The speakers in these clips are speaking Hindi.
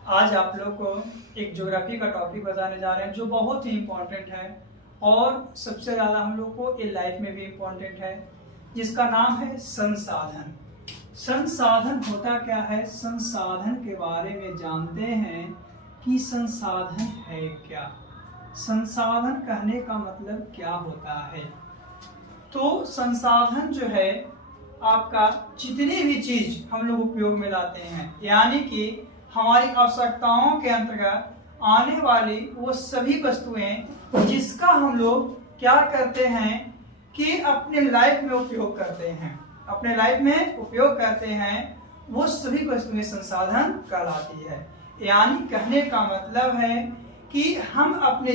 आज आप लोग को एक ज्योग्राफी का टॉपिक बताने जा रहे हैं जो बहुत ही इम्पोर्टेंट है और सबसे ज़्यादा हम लोग को ये लाइफ में भी इम्पोर्टेंट है, जिसका नाम है संसाधन। संसाधन होता क्या है, संसाधन के बारे में जानते हैं कि संसाधन है क्या, संसाधन कहने का मतलब क्या होता है। तो संसाधन जो है आपका जितनी भी चीज हम लोग उपयोग में लाते हैं, यानी कि हमारी आवश्यकताओं के अंतर्गत आने वाली वो सभी वस्तुएं जिसका हम लोग क्या करते हैं कि अपने लाइफ में उपयोग करते हैं, अपने लाइफ में उपयोग करते हैं, वो सभी वस्तुएं संसाधन कहलाती है। यानी कहने का मतलब है कि हम अपने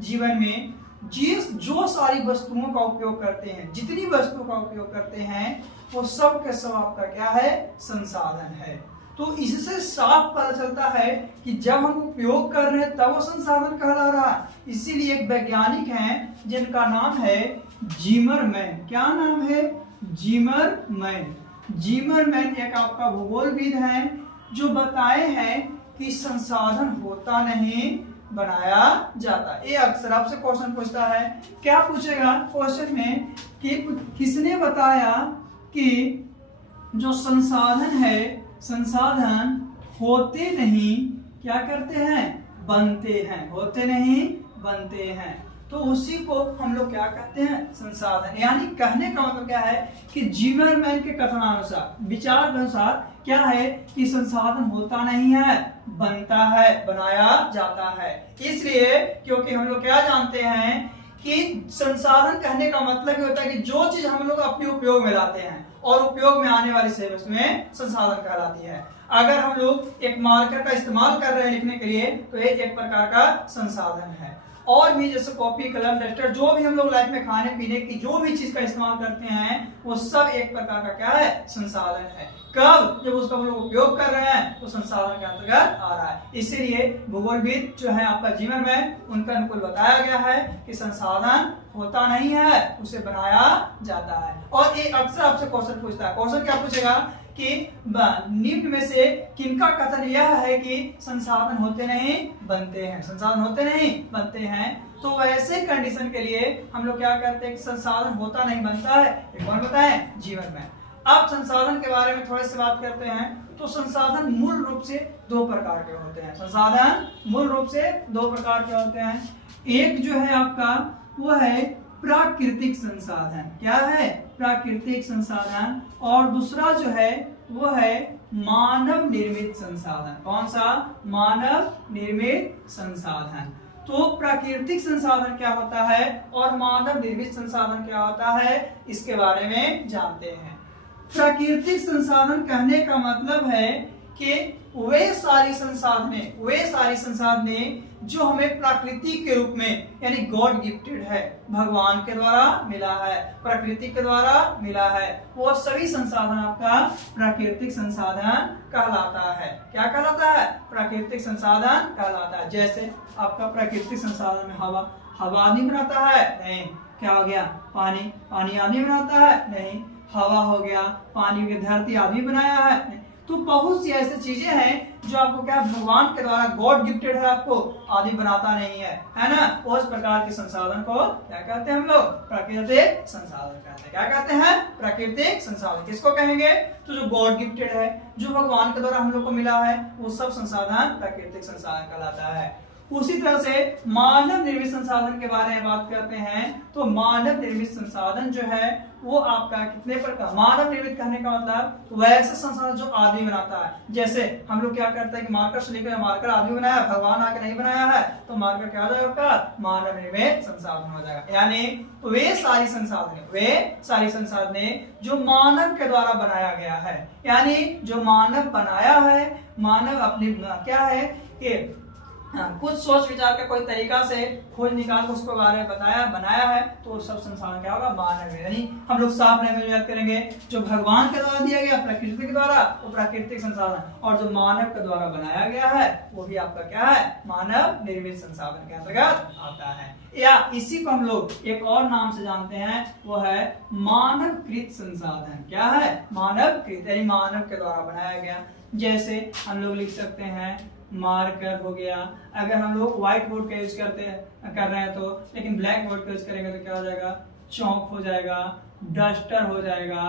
जीवन में जो सारी वस्तुओं का उपयोग करते हैं, जितनी वस्तुओं का उपयोग करते हैं, वो सब के सब आपका क्या है, संसाधन है। तो इससे साफ पता चलता है कि जब हम उपयोग कर रहे हैं तब वो संसाधन कहला रहा है। इसीलिए एक वैज्ञानिक हैं जिनका नाम है जिमरमैन। क्या नाम है? जिमरमैन। जिमरमैन एक आपका भूगोलविद हैं जो बताए हैं कि संसाधन होता नहीं, बनाया जाता। ये अक्सर आपसे क्वेश्चन पूछता है। क्या पूछेगा क्वेश्चन में कि किसने बताया कि जो संसाधन है, संसाधन होते नहीं क्या करते हैं, बनते हैं, होते नहीं बनते हैं। तो उसी को हम लोग क्या कहते हैं, संसाधन। यानी कहने का मतलब क्या है कि जिमरमैन के कथनानुसार, विचार के अनुसार क्या है कि संसाधन होता नहीं है, बनता है, बनाया जाता है। इसलिए क्योंकि हम लोग क्या जानते हैं कि संसाधन कहने का मतलब ये होता है कि जो चीज हम लोग अपने उपयोग में लाते हैं और उपयोग में आने वाली सभी वस्तुएं संसाधन कहलाती है। अगर हम लोग एक मार्कर का इस्तेमाल कर रहे हैं लिखने के लिए, तो ये एक प्रकार का संसाधन है। और भी जैसे कॉपी, कलम, डस्टर, जो भी हम लोग लाइफ में खाने पीने की जो भी चीज का इस्तेमाल करते हैं, वो सब एक प्रकार का क्या है, संसाधन है। कब? जब उसका हम लोग उपयोग कर रहे हैं तो संसाधन के अंतर्गत आ रहा है। इसीलिए भूगोलविद जो है आपका जिमरमैन, उनका अनुकूल बताया गया है कि संसाधन होता नहीं है, उसे बनाया जाता है। और ये अक्सर आपसे क्वेश्चन पूछता है। क्वेश्चन क्या पूछेगा कि निम्न में से किनका कथन यह है कि संसाधन होते नहीं बनते हैं, संसाधन होते नहीं बनते हैं। तो वैसे कंडीशन के लिए हम लोग क्या करते हैं कि संसाधन होता नहीं बनता है। एक बार बताएं, जीवन में। अब संसाधन के बारे में थोड़ी सी बात करते हैं। तो संसाधन मूल रूप से दो प्रकार के होते हैं। संसाधन मूल रूप से दो प्रकार के होते हैं। एक जो है आपका वो है प्राकृतिक संसाधन। क्या है? प्राकृतिक संसाधन। और दूसरा जो है वो है मानव निर्मित संसाधन। कौन सा? मानव निर्मित संसाधन। तो प्राकृतिक संसाधन क्या होता है और मानव निर्मित संसाधन क्या होता है, इसके बारे में जानते हैं। प्राकृतिक संसाधन कहने का मतलब है कि वे सारी संसाधने जो हमें प्रकृति के रूप में, यानी गॉड गिफ्टेड है, भगवान के द्वारा मिला है, प्रकृति के द्वारा मिला है, वो सभी संसाधन आपका प्राकृतिक संसाधन कहलाता है। क्या कहलाता है? प्राकृतिक संसाधन कहलाता है। जैसे आपका प्राकृतिक संसाधन में हवा आदमी बनाता है? नहीं। क्या हो गया? पानी आदमी बनाता है? नहीं। हवा हो गया, पानी की धरती आदमी बनाया है? नहीं। तो बहुत सी ऐसी चीजें हैं जो आपको क्या, भगवान के द्वारा गॉड गिफ्टेड है, आपको आदमी बनाता नहीं है ना। उस प्रकार के संसाधन को क्या कहते हैं हम लोग? प्राकृतिक संसाधन कहते हैं। क्या कहते हैं? प्राकृतिक संसाधन। किसको कहेंगे? तो जो गॉड गिफ्टेड है, जो भगवान के द्वारा हम लोग को मिला है, वो सब संसाधन प्राकृतिक संसाधन कहलाता है। उसी तरह से मानव निर्मित संसाधन के बारे में बात करते हैं। तो मानव निर्मित संसाधन जो है वो आपका कितने प्रकार, मानव निर्मित कहने का मतलब वैसे संसाधन जो आदमी बनाता है। जैसे हम लोग क्या करते हैं कि मार्कर से लेकर, मार्कर आदमी बनाया, भगवान आके नहीं बनाया है, तो मार्कर क्या हो जाएगा आपका? मानव निर्मित संसाधन हो जाएगा। यानी वे सारी संसाधने जो मानव के द्वारा बनाया गया है, यानी जो मानव बनाया है, मानव अपनी क्या है कि कुछ सोच विचार का कोई तरीका से खोज निकाल कर उसको बारे में बनाया है, तो सब संसाधन क्या होगा, मानव है। यानी हम लोग साफ लैंग्वेज में याद करेंगे, जो भगवान के द्वारा दिया गया प्रकृति के द्वारा वो प्राकृतिक संसाधन, और जो मानव के द्वारा बनाया गया है वो भी आपका क्या है, मानव निर्मित संसाधन के अंतर्गत आता है। या इसी को हम लोग एक और नाम से जानते हैं, वो है मानवकृत संसाधन। क्या है, मानवकृत, यानी मानव के द्वारा बनाया गया। जैसे हम लोग लिख सकते हैं मार्कर हो गया, अगर हम लोग व्हाइट बोर्ड का यूज कर रहे हैं तो, लेकिन ब्लैक बोर्ड का यूज करेंगे तो क्या हो जाएगा, चौक हो जाएगा, डस्टर हो जाएगा,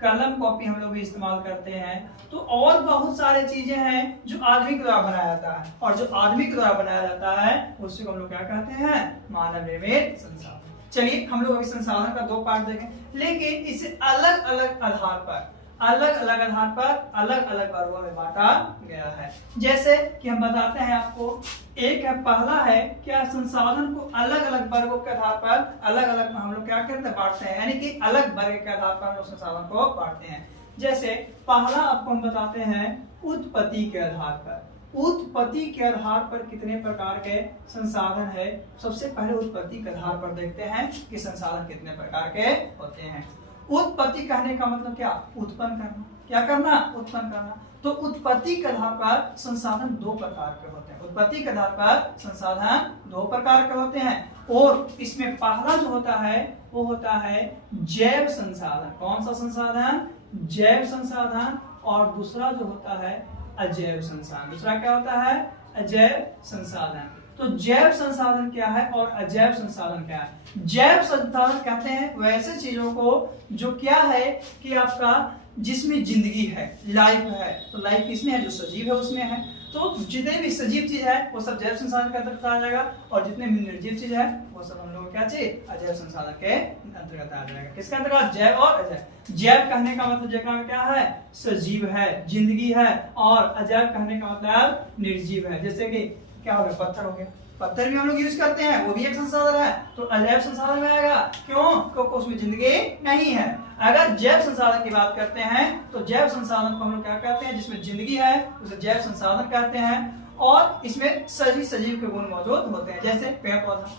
कलम कॉपी हम लोग भी इस्तेमाल करते हैं। तो और बहुत सारे चीजें हैं जो आदमी के द्वारा बनाया जाता है, और जो आदमी के द्वारा बनाया जाता है उसी को हम लोग क्या कहते हैं, मानव निर्मित संसाधन। चलिए हम लोग अभी संसाधन का 2 पार्ट देखें, लेकिन इसे अलग अलग आधार पर अलग अलग वर्गों में बांटा गया है। जैसे कि हम बताते हैं आपको, एक है, पहला है क्या, संसाधन को अलग अलग वर्गों के आधार पर अलग अलग हम लोग क्या करते हैं, बांटते हैं, यानी कि अलग वर्ग के आधार पर हम लोग संसाधन को बांटते हैं। जैसे पहला आपको हम बताते हैं उत्पत्ति के आधार पर। उत्पत्ति के आधार पर कितने प्रकार के संसाधन है, सबसे पहले उत्पत्ति के आधार पर देखते हैं कि संसाधन कितने प्रकार के होते हैं। उत्पत्ति कहने का मतलब क्या, उत्पन्न करना। क्या करना, उत्पन्न करना। तो उत्पत्ति के आधार पर संसाधन 2 प्रकार के होते हैं। उत्पत्ति के आधार पर संसाधन 2 प्रकार के होते हैं, और इसमें पहला जो होता है वो होता है जैव संसाधन। कौन सा संसाधन, जैव संसाधन। और दूसरा जो होता है अजैव संसाधन। दूसरा क्या होता है, अजैव संसाधन। तो जैव संसाधन क्या है और अजैव संसाधन क्या है। जैव संसाधन कहते हैं वैसे चीजों को जो क्या है कि आपका जिसमें जिंदगी है, लाइफ है। तो लाइफ किसमें है, जो सजीव है उसमें है। तो जितने भी सजीव चीज है वो सब जैव संसाधन के अंतर्गत आ जाएगा, और जितने भी निर्जीव चीज है वो सब हम लोग क्या चीज, अजैव संसाधन के अंतर्गत आ जाएगा। किसके अंतर्गत, जैव और अजैव। जैव कहने का मतलब जगह में क्या है, सजीव है, जिंदगी है, और अजैव कहने का मतलब निर्जीव है। जैसे कि क्या हो गया, पत्थर हो गया, पत्थर भी हम लोग यूज करते हैं, वो भी एक संसाधन है, तो अजैव संसाधन में आएगा। क्यों, क्योंकि उसमें जिंदगी नहीं है। अगर जैव संसाधन की बात करते हैं तो जैव संसाधन को हम लोग क्या कहते हैं, जिसमें जिंदगी है उसे जैव संसाधन कहते हैं, और इसमें सभी सजीव के गुण मौजूद होते हैं, जैसे पेड़ पौधा,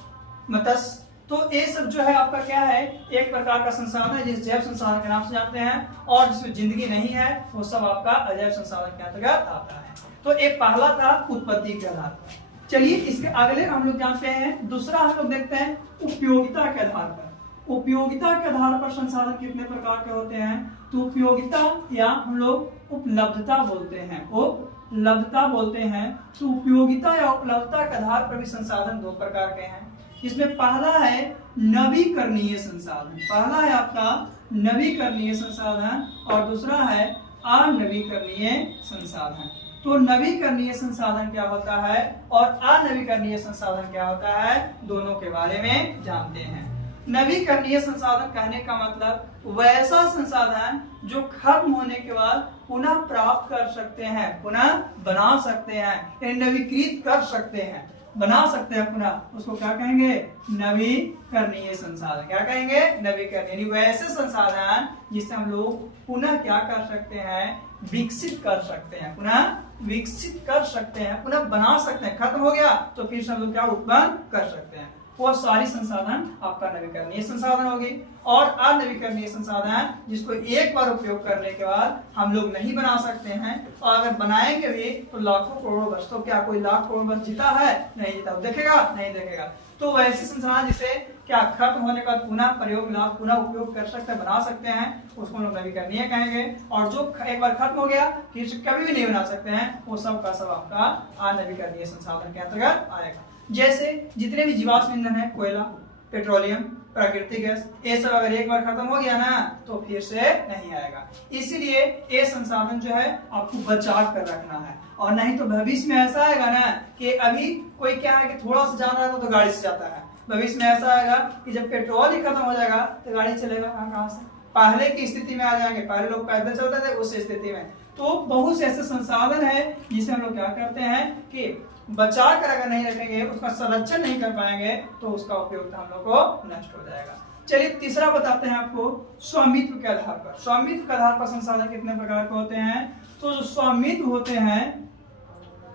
मत्स्य। तो ये सब जो है आपका क्या है, एक प्रकार का संसाधन है जिस जैव संसाधन के नाम से जानते हैं, और जिसमें जिंदगी नहीं है वो सब आपका अजैव संसाधन के अंतर्गत आता है। तो एक पहला था उत्पत्ति के आधार पर। चलिए इसके अगले हम लोग जानते हैं, दूसरा हम लोग देखते हैं उपयोगिता के आधार पर। उपयोगिता के आधार पर संसाधन कितने प्रकार के होते हैं। तो उपयोगिता या हम लोग उपलब्धता बोलते हैं, उपलब्धता बोलते हैं। तो उपयोगिता या उपलब्धता के आधार पर भी संसाधन 2 प्रकार के हैं। इसमें पहला है नवीकरणीय संसाधन। पहला है आपका नवीकरणीय संसाधन, और दूसरा है अनवीकरणीय संसाधन। तो नवीकरणीय संसाधन क्या होता है और अनवीकरणीय संसाधन क्या होता है, दोनों के बारे में जानते हैं। नवीकरणीय संसाधन कहने का मतलब वैसा संसाधन जो खत्म होने के बाद पुनः प्राप्त कर सकते हैं, पुनः बना सकते हैं, नवीकृत कर सकते हैं, बना सकते हैं पुनः, उसको क्या कहेंगे, नवीकरणीय संसाधन। क्या कहेंगे, नवीकरणीय। वैसे संसाधन जिसे हम लोग पुनः क्या कर सकते हैं, विकसित कर सकते हैं, पुनः विकसित कर सकते हैं, पुनः बना सकते हैं। खत्म हो गया तो फिर से हम लोग क्या उत्पन्न कर सकते हैं। वो सारी संसाधन आपका नवीकरणीय संसाधन होगी। और अनवीकरणीय संसाधन जिसको एक बार उपयोग करने के बाद हम लोग नहीं बना सकते हैं, और अगर बनाएंगे भी तो लाखों करोड़ों वर्ष। तो क्या कोई लाख करोड़ वर्ष जीता है, नहीं जीता, देखेगा नहीं देखेगा। तो वैसे संसाधन जिसे क्या खत्म होने का पुनः प्रयोग लाभ पुनः उपयोग कर सकते हैं, बना सकते हैं, उसको हम लोग नवीकरणीय कहेंगे। और जो एक बार खत्म हो गया फिर से कभी भी नहीं बना सकते हैं, वो सब का सब आपका अनवीकरणीय संसाधन के अंतर्गत आएगा। जैसे जितने भी जीवाश्म ईंधन है, कोयला, पेट्रोलियम, प्राकृतिक गैस, ये सब अगर एक बार खत्म हो गया ना तो फिर से नहीं आएगा। इसीलिए ये संसाधन जो है आपको बचा कर रखना है, और नहीं तो भविष्य में ऐसा आएगा ना कि अभी कोई क्या है कि थोड़ा सा जाना रहता तो गाड़ी से जाता है, भविष्य में ऐसा आएगा कि जब पेट्रोल ही खत्म हो जाएगा तो गाड़ी चलेगा कहाँ से, पहले की स्थिति में आ जाएंगे। पहले लोग पैदल चलते थे, उस स्थिति में। तो बहुत से ऐसे संसाधन है जिसे हम लोग क्या करते हैं कि बचा कर अगर नहीं रखेंगे, उसका संरक्षण नहीं कर पाएंगे, तो उसका उपयोग हम लोग को नष्ट हो जाएगा। चलिए तीसरा बताते हैं आपको, स्वामित्व के आधार पर। स्वामित्व के आधार पर संसाधन कितने प्रकार के होते हैं। तो जो स्वामित्व होते हैं,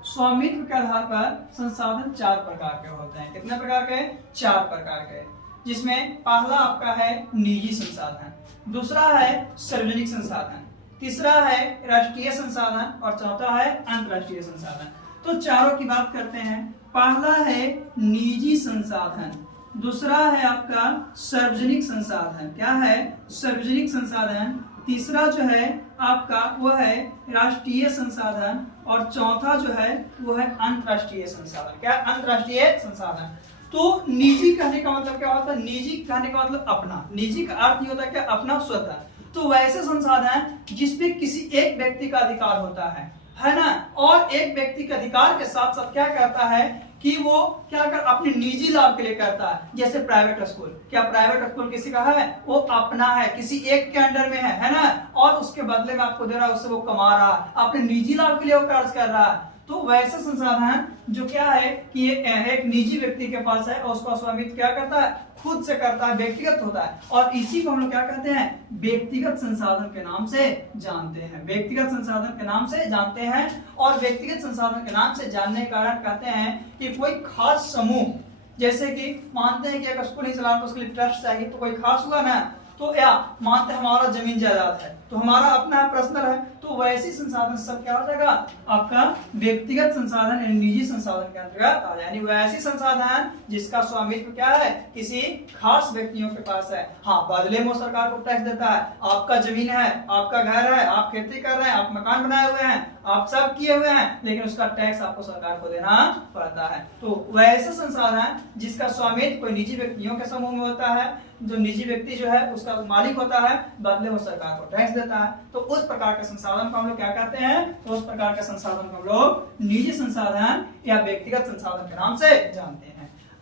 स्वामित्व के आधार पर संसाधन 4 प्रकार के होते हैं। कितने प्रकार के? 4 प्रकार के, जिसमें पहला आपका है निजी संसाधन, दूसरा है सार्वजनिक संसाधन, तीसरा है राष्ट्रीय संसाधन और चौथा है अंतरराष्ट्रीय संसाधन। तो चारों की बात करते हैं। पहला है निजी संसाधन, दूसरा है आपका सार्वजनिक संसाधन, क्या है? सार्वजनिक संसाधन, तीसरा जो है आपका वो है राष्ट्रीय संसाधन और चौथा जो है वो है अंतरराष्ट्रीय संसाधन। क्या? अंतरराष्ट्रीय संसाधन। तो निजी कहने का मतलब क्या होता है? निजी कहने का मतलब अपना, निजी का अर्थ ये होता है क्या? अपना, स्वतः। तो वैसे संसाधन जिसपे किसी एक व्यक्ति का अधिकार होता है ना, और एक व्यक्ति के अधिकार के साथ साथ क्या करता है कि वो क्या कर अपने निजी लाभ के लिए करता है। जैसे प्राइवेट स्कूल, क्या प्राइवेट स्कूल किसी का है? वो अपना है, किसी एक के अंडर में है ना, और उसके बदले में आपको दे रहा है, उससे वो कमा रहा है, अपने निजी लाभ के लिए वो कार्य कर रहा है। तो वैसे संसाधन जो क्या है कि एक निजी व्यक्ति के पास है और उसका स्वामित्व क्या करता है? खुद से करता है, व्यक्तिगत होता है, और इसी को हम लोग क्या कहते हैं? व्यक्तिगत संसाधन के नाम से जानते हैं। व्यक्तिगत संसाधन के नाम से जानते हैं, और व्यक्तिगत संसाधन के नाम से जानने के कारण कहते हैं कि कोई खास समूह, जैसे कि मानते हैं कि एक स्कूल ही चलाना तो उसके लिए ट्रस्ट चाहिए, तो कोई खास हुआ ना, तो या मानते हैं हमारा जमीन जायदाद है तो हमारा अपना पर्सनल है, तो वैसी संसाधन सब क्या हो जाएगा? आपका व्यक्तिगत संसाधन यानी निजी संसाधन के अंतर्गत आ जाए। यानी वैसी संसाधन जिसका स्वामित्व क्या है? किसी खास व्यक्तियों के पास है। हाँ, बदले में सरकार को टैक्स देता है। आपका जमीन है, आपका घर है, आप खेती कर रहे हैं, आप मकान बनाए हुए हैं, आप सब किए हुए हैं, लेकिन उसका टैक्स आपको सरकार को देना पड़ता है। तो वैसे संसाधन जिसका स्वामित्व कोई निजी व्यक्तियों के समूह में होता है, जो निजी व्यक्ति जो है उसका मालिक होता है, बदले में सरकार को टैक्स देता है, तो उस प्रकार के संसाधन को हम लोग क्या कहते हैं? तो उस प्रकार के संसाधन को हम लोग निजी संसाधन या व्यक्तिगत संसाधन के नाम से जानते हैं।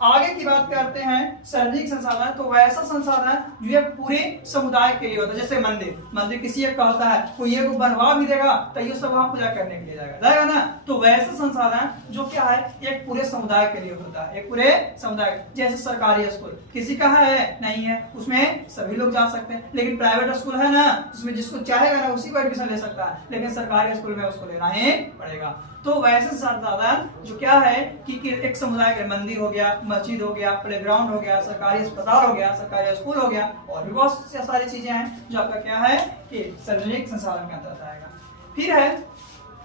आगे की बात करते हैं सार्वजनिक संसाधन। तो वैसा संसाधन जो है पूरे समुदाय के लिए होता है। जैसे मंदिर किसी एक का होता है, कोई एक बनवा भी देगा तो ये सब वहां पूजा करने के लिए जाएगा ना। तो वैसा संसाधन जो क्या है एक पूरे समुदाय के लिए होता है, एक पूरे समुदाय। जैसे सरकारी स्कूल किसी का है नहीं है, उसमें सभी लोग जा सकते हैं, लेकिन प्राइवेट स्कूल है ना, उसमें जिसको चाहेगा ना उसी को एडमिशन ले सकता है, लेकिन सरकारी स्कूल में उसको लेना ही पड़ेगा। तो वैसे संसाधन जो क्या है कि एक समुदाय के मंदिर हो गया, मस्जिद हो गया, प्लेग्राउंड हो गया, सरकारी अस्पताल हो गया, सरकारी स्कूल हो गया, और भी बहुत सारी चीजें हैं जो आपका क्या है कि सार्वजनिक संसाधन के अंतर्गत आएगा। फिर है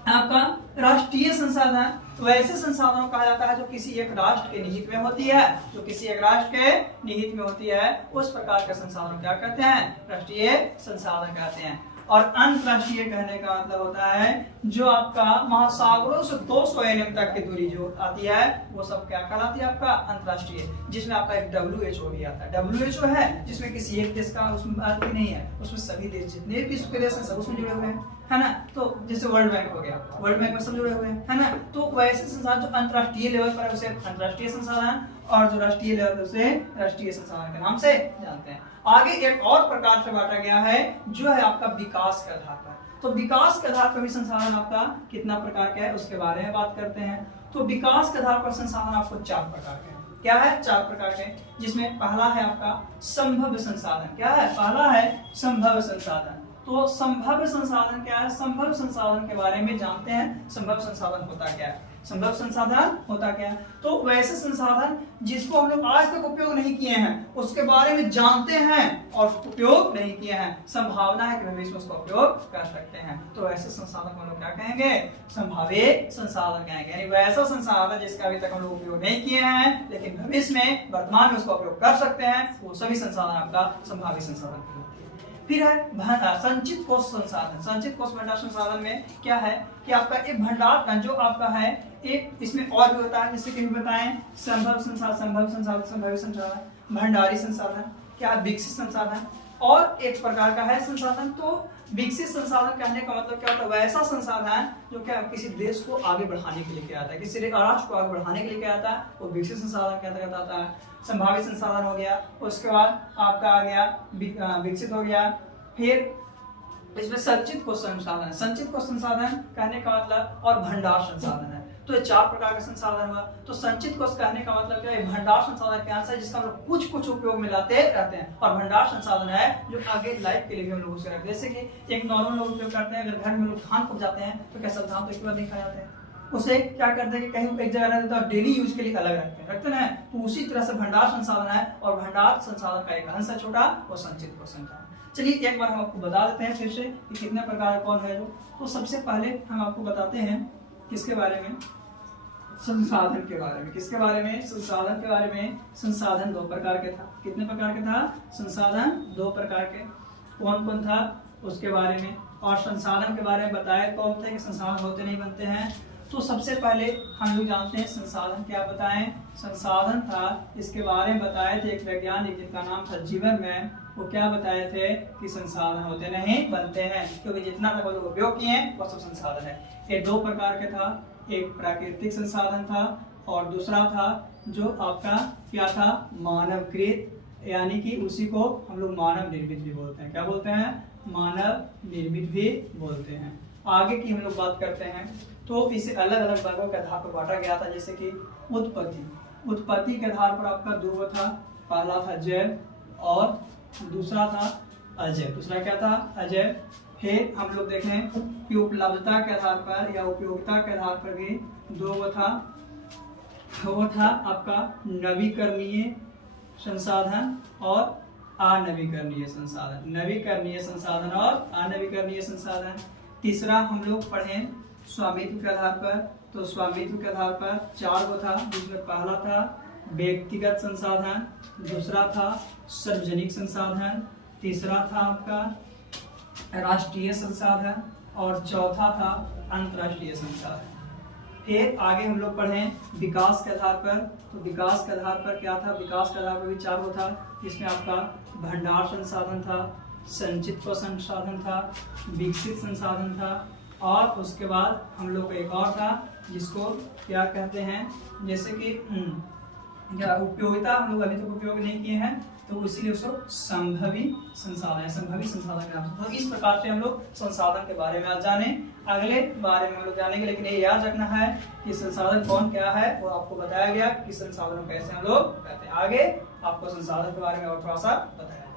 आपका राष्ट्रीय संसाधन। तो ऐसे संसाधनों कहा जाता है जो किसी एक राष्ट्र के निहित में होती है, जो किसी एक राष्ट्र के निहित में होती है, उस प्रकार के संसाधन क्या कहते हैं? राष्ट्रीय संसाधन कहते हैं। और अंतरराष्ट्रीय कहने का मतलब होता है जो आपका महासागरों से 200 एनएम तक की दूरी जो आती है वो सब क्या कहलाती है? आपका अंतरराष्ट्रीय, जिसमें आपका एक WHO भी आता है। WHO है जिसमें किसी एक देश का उसमें अर्थ ही नहीं है, उसमें सभी देश जितने भी विश्व के देश हैं सब उसमें जुड़े हुए हैं, है ना। तो जैसे वर्ल्ड बैंक हो गया, वर्ल्ड बैंक में सब जुड़े हुए हैं, है ना। तो वैसे संसाधन जो अंतरराष्ट्रीय लेवल पर है उसे अंतरराष्ट्रीय संसाधन, और जो राष्ट्रीय लेवल पर उसे राष्ट्रीय संसाधन के नाम से जानते हैं। आगे एक और प्रकार से बांटा गया है जो है आपका विकास के आधार पर। तो विकास के आधार पर भी संसाधन आपका कितना प्रकार का है उसके बारे में बात करते हैं। तो विकास के आधार पर संसाधन आपको 4 प्रकार के हैं। क्या है? 4 प्रकार के, जिसमें पहला है आपका संभव संसाधन। क्या है? पहला है संभव संसाधन। तो संभव संसाधन क्या है? संभव संसाधन के बारे में जानते हैं। संभव संसाधन होता क्या है? संभव संसाधन होता क्या है? तो वैसे संसाधन जिसको हम लोग आज तक उपयोग नहीं किए हैं उसके बारे में जानते हैं और उपयोग नहीं किए हैं, संभावना है कि भविष्य में उसका उपयोग कर सकते हैं। तो ऐसे संसाधन को हम लोग क्या कहेंगे? संभावित संसाधन कहेंगे। यानी वैसा संसाधन जिसका अभी तक हम लोग उपयोग नहीं किए हैं लेकिन भविष्य में वर्तमान में उसका उपयोग कर सकते हैं, वो सभी संसाधन आपका संभावित संसाधन होते हैं। फिर है संचित कोष संसाधन। संचित कोष भंडार संसाधन में क्या है कि आपका एक भंडार जो आपका है एक इसमें और भी होता है, जैसे कि बताएं संभव संसाधन, संभावित संसाधन, भंडारी संसाधन, क्या विकसित संसाधन, और एक प्रकार का है संसाधन। तो विकसित संसाधन कहने का मतलब क्या होता है? वैसा संसाधन जो क्या किसी देश को आगे बढ़ाने के लिए क्या आता है, किसी राष्ट्र को आगे बढ़ाने के लिए क्या आता है, वो विकसित संसाधन के अंतर्गत आता है। संभावित संसाधन हो गया, उसके बाद आपका आ गया विकसित हो गया। फिर इसमें संचित कोष संसाधन, संचित कोष संसाधन कहने का मतलब और भंडार संसाधन है। तो ये 4 प्रकार के संसाधन हुआ। तो संचित कोष कहने का मतलब क्या है? भंडार संसाधन क्या है जिसका हम लोग कुछ उपयोग में लाते रहते हैं, और भंडार संसाधन है जो आगे लाइफ के लिए भी हम लोग उसे रखते हैं। जैसे कि एक नॉर्मल लोग उपयोग करते हैं, अगर घर में लोग धान पक जाते हैं तो क्या सब धान तो एक बार नहीं खा जाते हैं, उसे क्या करते हैं कि कहीं एक जगह रहते हैं तो डेली यूज के लिए अलग रखते हैं, तो उसी तरह से भंडार संसाधन है, और भंडार संसाधन का एक अंश है छोटा और संचित कोष है। चलिए एक बार हम आपको बता देते हैं फिर से कि कितने प्रकार कौन है जो। तो सबसे पहले हम आपको बताते हैं किसके बारे में, संसाधन के बारे में। किसके बारे में? संसाधन के बारे में। संसाधन दो प्रकार के था। कितने प्रकार के था? संसाधन दो प्रकार के। कौन कौन था उसके बारे में, और संसाधन के बारे में बताया कौन थे कि संसाधन होते नहीं बनते हैं। तो सबसे पहले हम लोग जानते हैं संसाधन क्या बताएं। संसाधन था, इसके बारे में बताए थे एक वैज्ञानिक जिनका नाम था जिमरमैन। वो क्या बताए थे कि संसाधन होते नहीं बनते हैं, क्योंकि जितना तक वो लोग उपयोग किए हैं वह सब संसाधन है। ये दो प्रकार के था, एक प्राकृतिक संसाधन था और दूसरा था जो आपका क्या था, मानवकृत, यानी कि उसी को हम लोग मानव निर्मित भी बोलते हैं। क्या बोलते हैं? मानव निर्मित भी बोलते हैं। आगे की हम लोग बात करते हैं तो इसे अलग अलग वर्गों के आधार पर बांटा गया था, जैसे कि उत्पत्ति के आधार पर आपका दो था। पहला था जैव और दूसरा था अजय। दूसरा क्या था? अजय। फिर हम लोग देखें कि उपलब्धता के आधार पर या उपयोगिता के आधार पर भी दो था। वो था आपका नवीकरणीय संसाधन और अनवीकरणीय संसाधन। नवीकरणीय संसाधन और अनवीकरणीय संसाधन। तीसरा हम लोग पढ़े स्वामित्व के आधार पर। तो स्वामित्व के आधार पर चार गो था, जिसमें पहला था व्यक्तिगत संसाधन, दूसरा था सार्वजनिक संसाधन, तीसरा था आपका राष्ट्रीय संसाधन और चौथा था अंतर्राष्ट्रीय संसाधन। फिर आगे हम लोग पढ़े विकास के आधार पर। तो विकास के आधार पर क्या था? विकास के आधार पर भी चार गो था, जिसमें आपका भंडार संसाधन था, संचित को संसाधन था, विकसित संसाधन था, और उसके बाद हम लोग एक और था जिसको क्या कहते हैं, जैसे कि उपयोगिता हम लोग अभी तक उपयोग नहीं किए हैं, तो इसीलिए उसको संभवी संसाधन है। संभवी संसाधन। तो इस प्रकार से हम लोग संसाधन के बारे में आज जाने। अगले बारे में हम लोग जानेंगे, लेकिन ये याद रखना है कि संसाधन कौन क्या है वो आपको बताया गया कि संसाधनों कैसे हम लोग कहते हैं। आगे आपको संसाधन के बारे में और थोड़ा सा बताया